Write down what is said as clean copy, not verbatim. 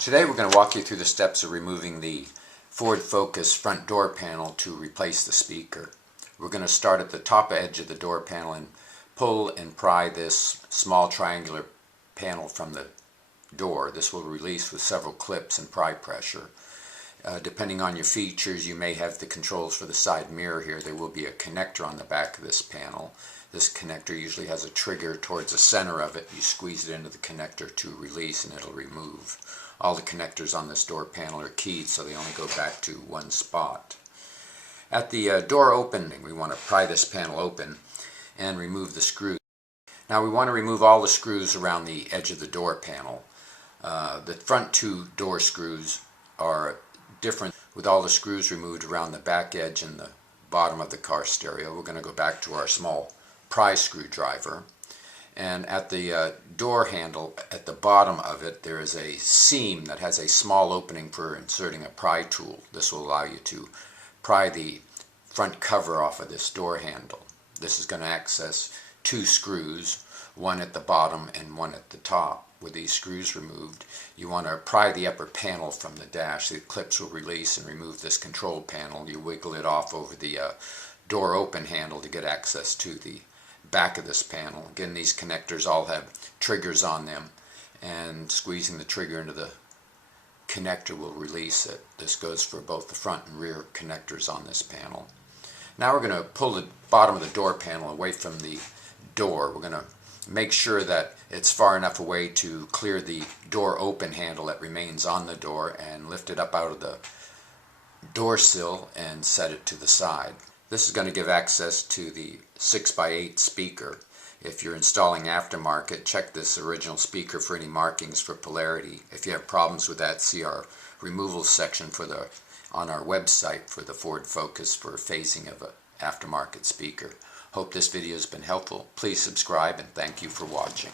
Today we're going to walk you through the steps of removing the Ford Focus front door panel to replace the speaker. We're going to start at the top edge of the door panel and pull and pry this small triangular panel from the door. This will release with several clips and pry pressure. Depending on your features, you may have the controls for the side mirror here. There will be a connector on the back of this panel. This connector usually has a trigger towards the center of it. You squeeze it into the connector to release and it'll remove. All the connectors on this door panel are keyed, so they only go back to one spot. At the door opening, we want to pry this panel open and remove the screws. Now we want to remove all the screws around the edge of the door panel. The front two door screws are different, with all the screws removed around the back edge and the bottom of the car stereo. We're going to go back to our small pry screwdriver. And at the door handle, at the bottom of it, there is a seam that has a small opening for inserting a pry tool. This will allow you to pry the front cover off of this door handle. This is going to access two screws, one at the bottom and one at the top. With these screws removed, you want to pry the upper panel from the dash. The clips will release and remove this control panel. You wiggle it off over the door open handle to get access to the back of this panel. Again, these connectors all have triggers on them, and squeezing the trigger into the connector will release it. This goes for both the front and rear connectors on this panel. Now we're going to pull the bottom of the door panel away from the door. We're going to make sure that it's far enough away to clear the door open handle that remains on the door, and lift it up out of the door sill and set it to the side. This is going to give access to the 6x8 speaker. If you're installing aftermarket, check this original speaker for any markings for polarity. If you have problems with that, see our removal section on our website for the Ford Focus for phasing of an aftermarket speaker. Hope this video has been helpful. Please subscribe, and thank you for watching.